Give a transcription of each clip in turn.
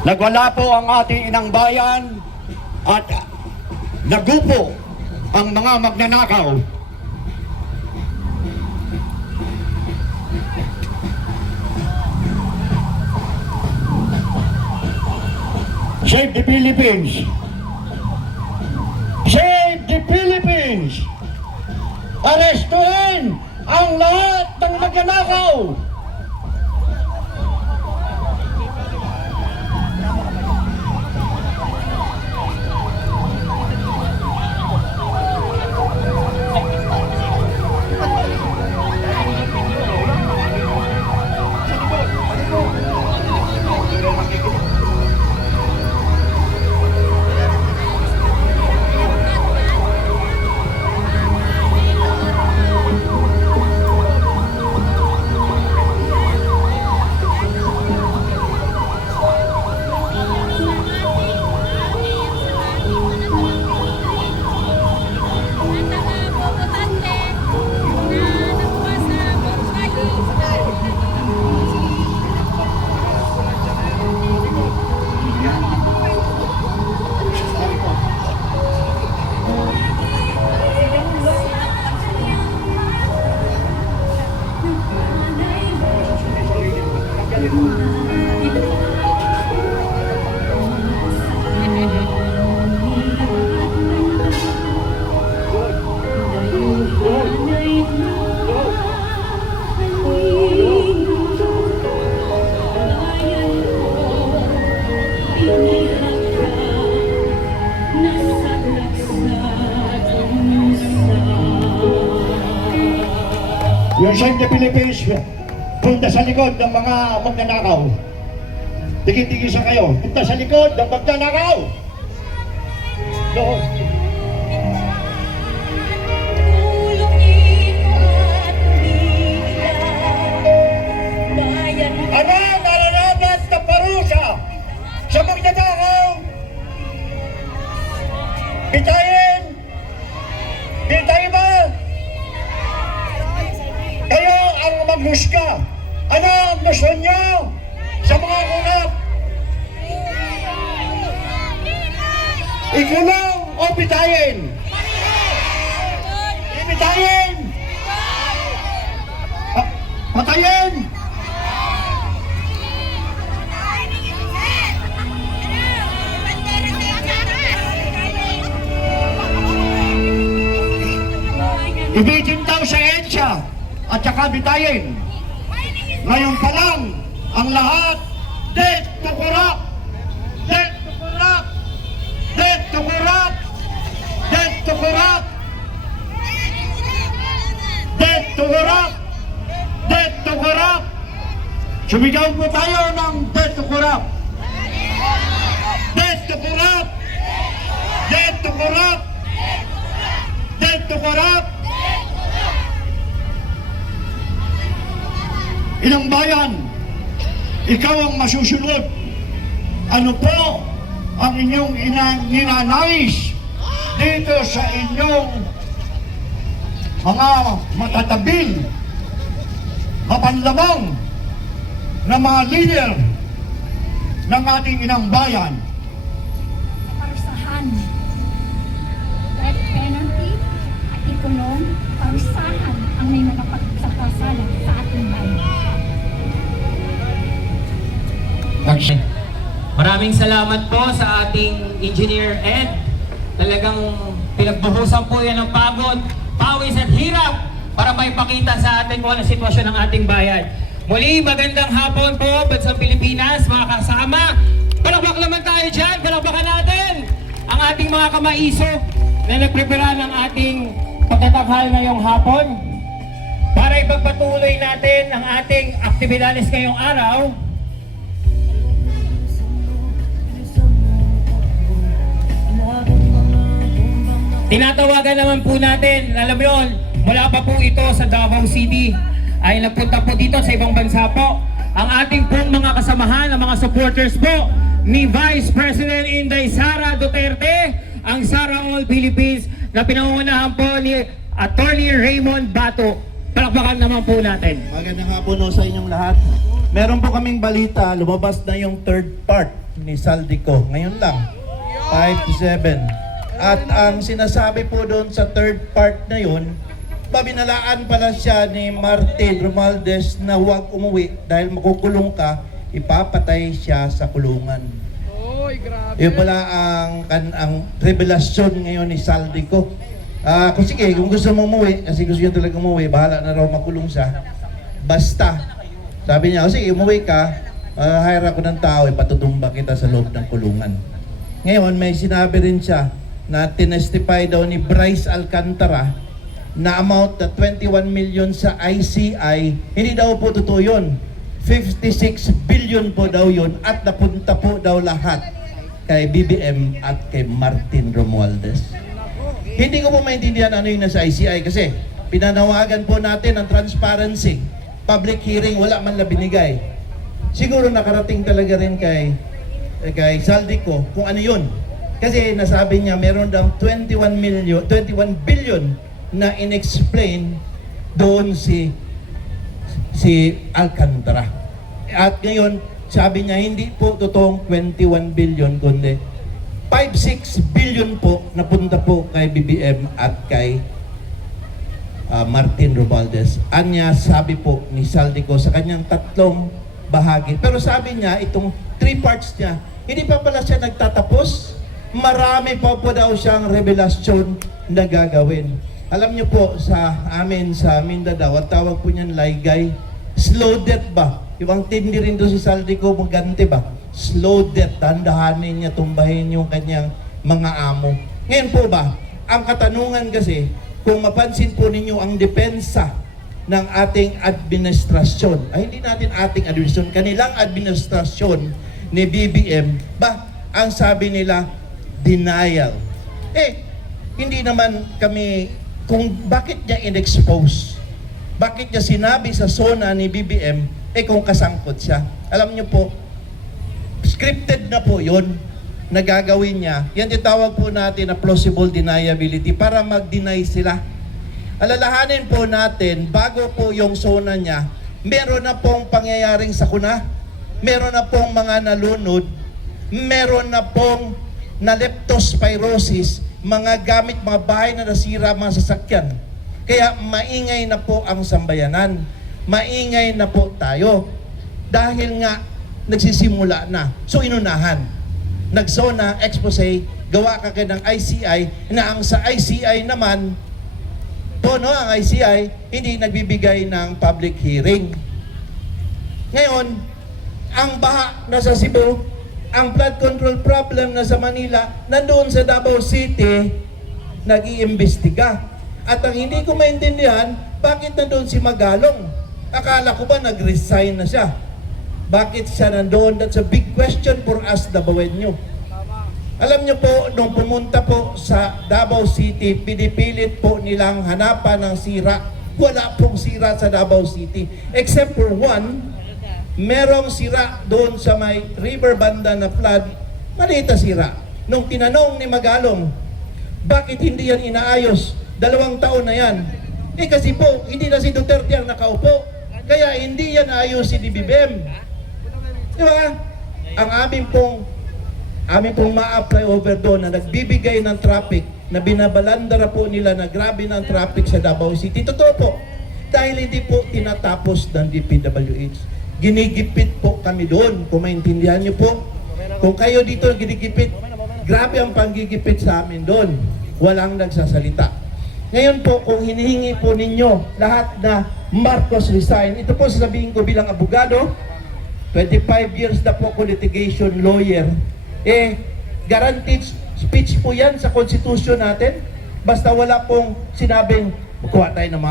Nagwala po ang ating inang bayan at nagupo ang mga magnanakaw. Save the Philippines! Save the Philippines! Arestuhin ang lahat ng magnanakaw! Yung Save the Philippines, punta sa likod ng mga magnanakaw. Tigil-tigil kayo. Punta sa likod ng magnanakaw. Doon. Ano nararapat na parusa sa magnanakaw? Bitayin! Bitayin ba? Kayo ang maghusga. Ano ang gusto nyo sa mga kunap? Ikulong o bitayin? Ibitayin! Patayin! Ibitin daw sa EDSA at saka bitayin. Ngayon pa lang, ang lahat, dead to corrupt! Dead to corrupt! Dead to corrupt! Dead to corrupt! Dead to corrupt! Dead to corrupt! Sumigaw po tayo ng dead to corrupt! Dead to corrupt! Dead to corrupt! Dead to corrupt! Inang bayan, ikaw ang masusunod. Ano po ang inyong ninanais dito sa inyong mga matatabil, mapanlamang na mga leader ng ating inang bayan? Parusahan, death penalty at ikulong, parusahan ang may nakapagsapasalan sa ating bayan. Maraming salamat po sa ating Engineer Ed. Talagang pinagbuhusan po yan ng pagod, pawis at hirap para maipakita sa atin kung ano sitwasyon ng ating bayan. Muli, magandang hapon po, Bansang Pilipinas, mga kasama. Palakpak naman tayo dyan, palakpakan natin ang ating mga kamaiso na nagprepara ng ating pagtatanghal ngayong hapon para ipagpatuloy natin ang ating aktibidades ngayong araw. Tinatawagan naman po natin, alam mo yun, mula pa po ito sa Davao City, ay nagpunta po dito sa ibang bansa po. Ang ating pong mga kasamahan, ang mga supporters po ni Vice President Inday Sara Duterte, ang Sara All Philippines, na pinangungunahan po ni Attorney Raymond Bato. Palakpakan naman po natin. Magandang hapon sa inyong lahat. Meron po kaming balita, lumabas na yung third part ni Saldico. Ngayon lang, 5 to 7. At ang sinasabi po doon sa third part na yun, babinalaan pala siya ni Martin Romualdez na huwag umuwi dahil makukulong ka, ipapatay siya sa kulungan. Oy, grabe. Yun pala ang revelasyon ngayon ni Saldico. Kung sige, kung gusto mo umuwi, kasi gusto niya talaga umuwi, bahala na raw makulong siya. Basta, sabi niya, sige, umuwi ka, hire ako ng tao, ipatutumba kita sa loob ng kulungan. Ngayon, may sinabi rin siya na tinestify daw ni Bryce Alcantara na amount na 21 million sa ICI, hindi daw po totoo yun. 56 billion po daw yun at napunta po daw lahat kay BBM at kay Martin Romualdez. Hindi ko po maintindihan ano yung nasa ICI kasi pinanawagan po natin ang transparency. Public hearing, wala man lang binigay. Siguro nakarating talaga rin kay Saldico kung ano yun. Kasi nasabi niya meron daw 21 billion na inexplain doon si Alcantara. At ngayon, sabi niya hindi po totoong 21 billion kundi 5-6 billion po napunta po kay BBM at kay Martin Romualdez. Anya sabi po ni Saldico sa kanyang tatlong bahagi. Pero sabi niya, itong 3 parts niya, hindi pa pala siya nagtatapos. Marami pa po daw siyang revelasyon na gagawin. Alam niyo po, sa amin sa Mindanao, ang tawag po niyan laygay. Slow death ba? Ibang tindi rin doon si Saldico, magante ba? Slow death, tandahanin niya, tumbahin yung kanyang mga amo. Ngayon po ba, ang katanungan kasi, kung mapansin po ninyo ang depensa ng ating administrasyon, ay hindi natin ating administrasyon, kanilang administrasyon ni BBM, ba, ang sabi nila, denial. Hindi naman kami, kung bakit niya in-expose, bakit niya sinabi sa SONA ni BBM, kung kasangkot siya. Alam niyo po, scripted na po yun na gagawin niya. Yan itawag po natin na plausible deniability para mag-deny sila. Alalahanin po natin, bago po yung SONA niya, meron na pong pangyayaring sakuna, meron na pong mga nalunod, meron na pong na leptospirosis, mga gamit, mga bahay na nasira, mga sasakyan. Kaya maingay na po ang sambayanan. Maingay na po tayo. Dahil nga, nagsisimula na. So, inunahan. Nagsona, expose, gawa ka kayo ng ICI, na ang sa ICI naman, po, no, ang ICI, hindi nagbibigay ng public hearing. Ngayon, ang baha na sa Cebu, ang flood control problem na sa Manila, nandoon sa Davao City, nag-iimbestiga. At ang hindi ko maintindihan, bakit nandoon si Magalong? Akala ko ba nag-resign na siya? Bakit siya nandoon? That's a big question for us, Davaoenyo. Alam niyo po, nung pumunta po sa Davao City, pinipilit po nilang hanapan ng sira. Wala pong sira sa Davao City. Except for one, merong sira doon sa may river banda na flood, maliit na sira. Nung tinanong ni Magalong, bakit hindi yan inaayos? 2 taon na yan. Kasi po, hindi na si Duterte ang nakaupo. Kaya hindi yan ayos si BBM. Di ba? Ang amin pong ma-apply over doon na nagbibigay ng traffic, na binabalandara po nila na grabe ng traffic sa Davao City. Totoo po. Dahil hindi po tinatapos ng DPWH. Ginigipit po kami doon. Kung maintindihan niyo po, kung kayo dito ginigipit, grabe ang panggigipit sa amin doon. Walang nagsasalita. Ngayon po, kung hinihingi po ninyo lahat na Marcos resign, ito po sasabihin ko bilang abogado, 25 years na po ako litigation lawyer, guaranteed speech po yan sa konstitusyon natin. Basta wala pong sinabing, magkuha tayo ng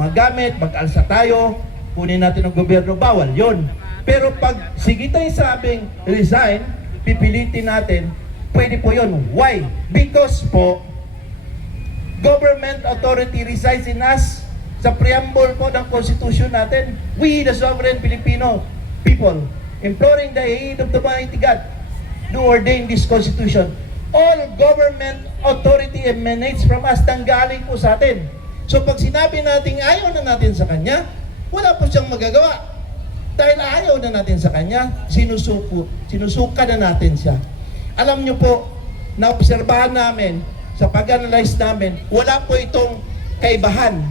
mga gamit, mag-alsa tayo, kunin natin ang gobyerno, bawal yon. Pero pag sige tayo sabing resign, pipilitin natin, pwede po yon. Why? Because po, government authority resides in us. Sa preamble po ng Constitution natin, we the sovereign Filipino people, imploring the aid of the Almighty God, do ordain this Constitution. All government authority emanates from us, tanggaling po sa atin. So pag sinabi natin ayaw na natin sa Kanya, wala po siyang magagawa. Dahil ayaw na natin sa kanya, sinusuka na natin siya. Alam nyo po, naobserbahan namin, sa pag-analyze namin, wala po itong kaibahan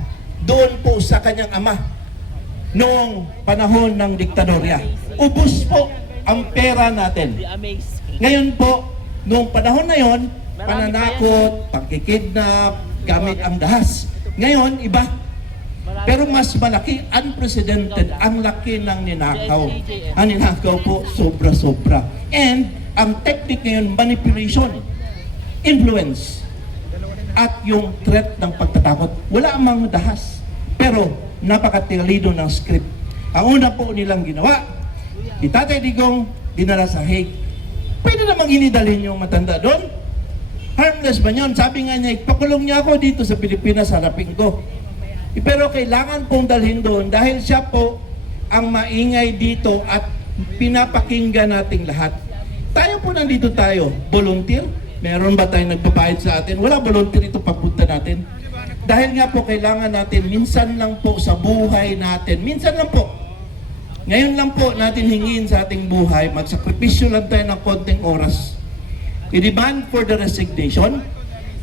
doon po sa kanyang ama noong panahon ng diktadorya. Ubus po ang pera natin. Ngayon po, noong panahon na yon, pananakot, pagkikidnap, gamit ang dahas. Ngayon, iba. Pero mas malaki, unprecedented, ang laki ng ninakaw. Ang ninakaw po, sobra-sobra. And, ang technique ngayon, manipulation, influence, at yung threat ng pagtatakot. Wala ang mga dahas. Pero, napakatilido ng script. Ang una po nilang ginawa, si Tatay Digong, dinala sa Hague. Pwede namang inidalhin yung matanda doon. Harmless ba yun? Sabi nga niya, ipakulong niya ako dito sa Pilipinas, harapin ko. Pero kailangan pong dalhin doon dahil siya po ang maingay dito at pinapakinggan nating lahat. Tayo po nandito tayo, volunteer. Meron ba tayong nagbabayad sa atin? Wala, volunteer ito pagpunta natin. Dahil nga po kailangan natin, minsan lang po sa buhay natin, minsan lang po. Ngayon lang po natin hingin sa ating buhay, magsakripisyo lang tayo ng konting oras. I-demand for the resignation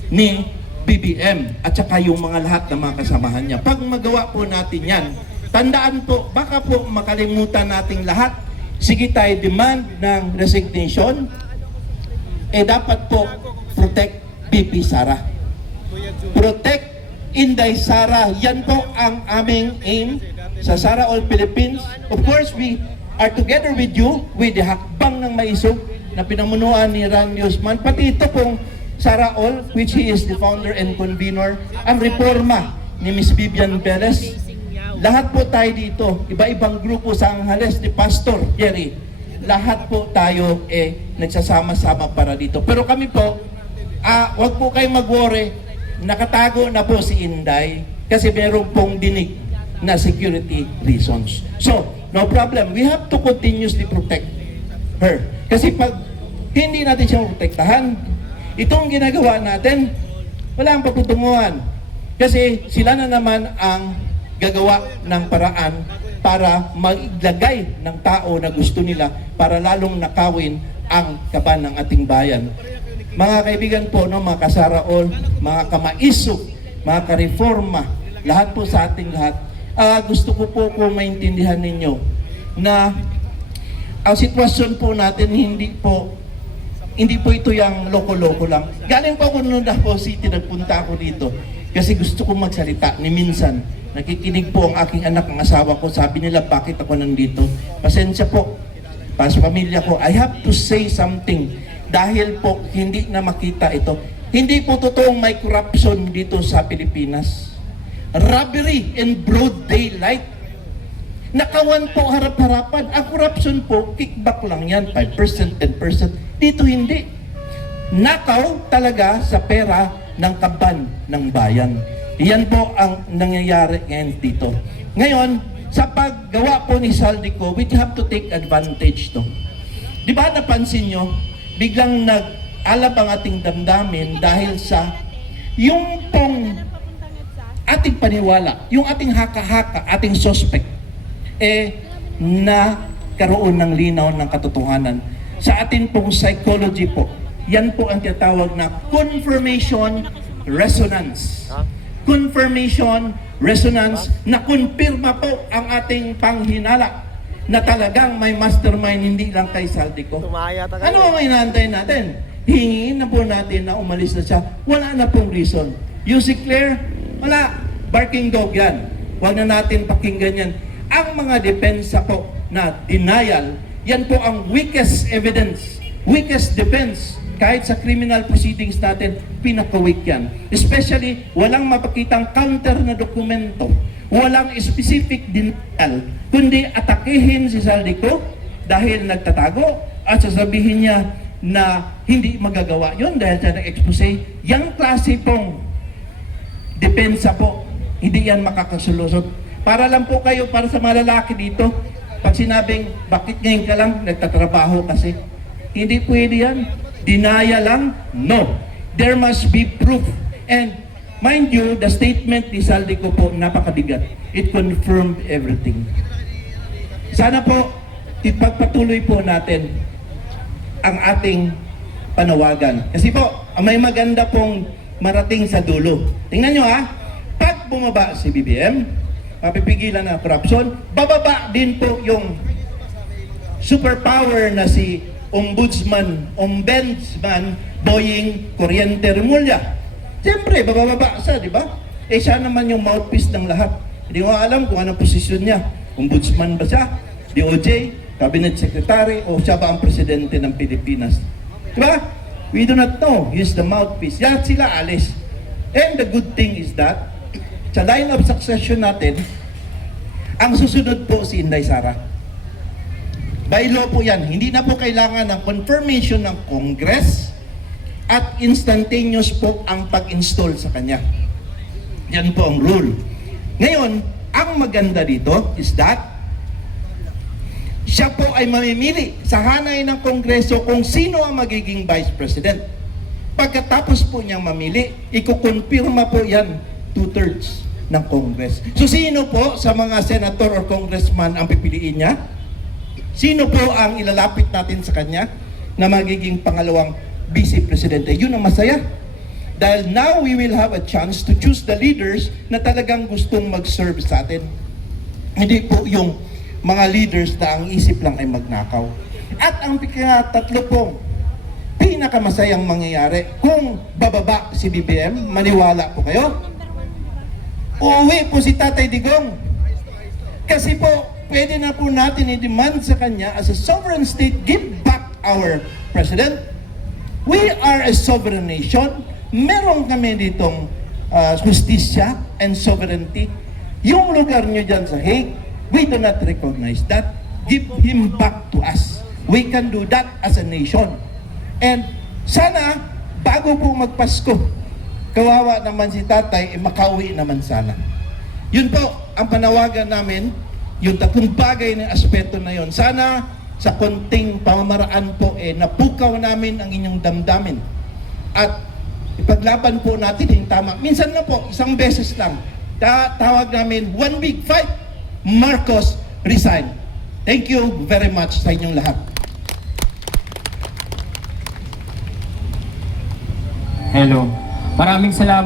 ni BBM at saka yung mga lahat ng mga kasamahan niya. Pag magawa po natin yan, tandaan po, baka po makalimutan nating lahat. Sige tayo demand ng resignation, dapat po protect BP Sara. Protect Inday Sara. Yan po ang aming aim sa Sara All Philippines. Of course, we are together with you with the hakbang ng maisog na pinamunuan ni Randy Usman. Pati ito pong Sara All, which he is the founder and convener. Ang reforma ni Miss Vivian Perez. Lahat po tayo dito, iba-ibang grupo sa Angeles, ni Pastor Jerry. Lahat po tayo nagsasama-sama para dito. Pero kami po, wag po kayong mag-worry, nakatago na po si Inday kasi meron pong dinig na security reasons. So, no problem. We have to continuously protect her. Kasi pag hindi natin siya protektahan, itong ginagawa natin, wala ang pagtutunguhan. Kasi sila na naman ang gagawa ng paraan para maglagay ng tao na gusto nila para lalong nakawin ang kaban ng ating bayan. Mga kaibigan po, no, mga kasaraol, mga kamaisog, mga kareforma, lahat po sa ating lahat, gusto ko po kung maintindihan ninyo na ang sitwasyon po natin hindi po ito yung loko-loko lang. Galing po ako noong Davao City, nagpunta ako dito kasi gusto kong magsalita ni minsan. Nakikinig po ang aking anak, ang asawa ko, sabi nila bakit ako nandito. Pasensya po, para sa pamilya ko, I have to say something dahil po hindi na makita ito. Hindi po totoong may corruption dito sa Pilipinas. Robbery in broad daylight. Nakawan po harap-harapan. Ang corruption po, kickback lang yan, 5%, 10%. Dito hindi. Nakaw talaga sa pera ng kaban ng bayan. Iyan po ang nangyayari ngayon dito. Ngayon, sa paggawa po ni Saldico, we have to take advantage to. Di ba napansin nyo, biglang nag-alab ang ating damdamin dahil sa yung pong ating paniwala, yung ating haka-haka, ating suspect, na karoon ng linaw ng katotohanan. Sa atin pong psychology po, yan po ang tinatawag na confirmation resonance. Confirmation resonance na kumpirma po ang ating panghinala na talagang may mastermind, hindi lang kay Saldico. Ano ang inaantay natin? Hingin na po natin na umalis na siya. Wala na pong reason. You see clear? Wala. Barking dog yan. Huwag na natin pakinggan yan. Ang mga depensa po na denial, yan po ang weakest evidence, weakest defense. Kahit sa criminal proceedings natin, pinaka-weak yan. Especially, walang mapakitang counter na dokumento, walang specific denial, kundi atakihin si Saldico dahil nagtatago at sasabihin niya na hindi magagawa yun dahil siya nag-expose. Yang klase pong depensa po, hindi yan makakasolusot. Para lang po kayo, para sa mga lalaki dito, pag sinabing, bakit ngayon ka lang nagtatrabaho kasi? Hindi pwede yan. Dinaya lang? No. There must be proof. And mind you, the statement ni Saldico po, napakabigat. It confirmed everything. Sana po, ipagpatuloy po natin ang ating panawagan. Kasi po, may maganda pong marating sa dulo. Tingnan nyo ha, pag bumaba si BBM, mapipigilan na corruption, bababa din po yung superpower na si Ombudsman Boying Kuryente Remulla. Siyempre, bababa siya, di ba? Eh siya naman yung mouthpiece ng lahat. Hindi ko alam kung anong posisyon niya. Ombudsman ba siya? DOJ? Cabinet Secretary? O siya ba ang presidente ng Pilipinas? Di ba? We do not know. He's the mouthpiece. Yan sila alis. And the good thing is that, sa line of succession natin, ang susunod po si Inday Sara. By law po yan. Hindi na po kailangan ng confirmation ng Congress at instantaneous po ang pag-install sa kanya. Yan po ang rule. Ngayon, ang maganda dito is that siya po ay mamimili sa hanay ng Kongreso kung sino ang magiging Vice President. Pagkatapos po niyang mamili, ikukonfirma po yan 2/3 ng Congress. So sino po sa mga senator or congressman ang pipiliin niya? Sino po ang ilalapit natin sa kanya na magiging pangalawang Vice Presidente? Yun ang masaya. Dahil now we will have a chance to choose the leaders na talagang gustong mag-serve sa atin. Hindi po yung mga leaders na ang isip lang ay magnakaw. At ang tatlo pong pinakamasayang mangyayari kung bababa si BBM, maniwala po kayo, uuwi po si Tatay Digong. Kasi po, pwede na po natin i-demand sa kanya as a sovereign state, give back our president. We are a sovereign nation. Meron kami ditong justisya and sovereignty. Yung lugar nyo dyan sa Hague, we do not recognize that. Give him back to us. We can do that as a nation. And sana, bago po magpasko, kawawa naman si tatay, makauwi naman sana. Yun po, ang panawagan namin, yung tatlong bagay ng aspeto na yun. Sana, sa konting pamamaraan po, napukaw namin ang inyong damdamin. At ipaglaban po natin yung tama. Minsan na po, isang beses lang, tawag namin, one big fight, Marcos resign. Thank you very much sa inyong lahat. Hello. Maraming salamat.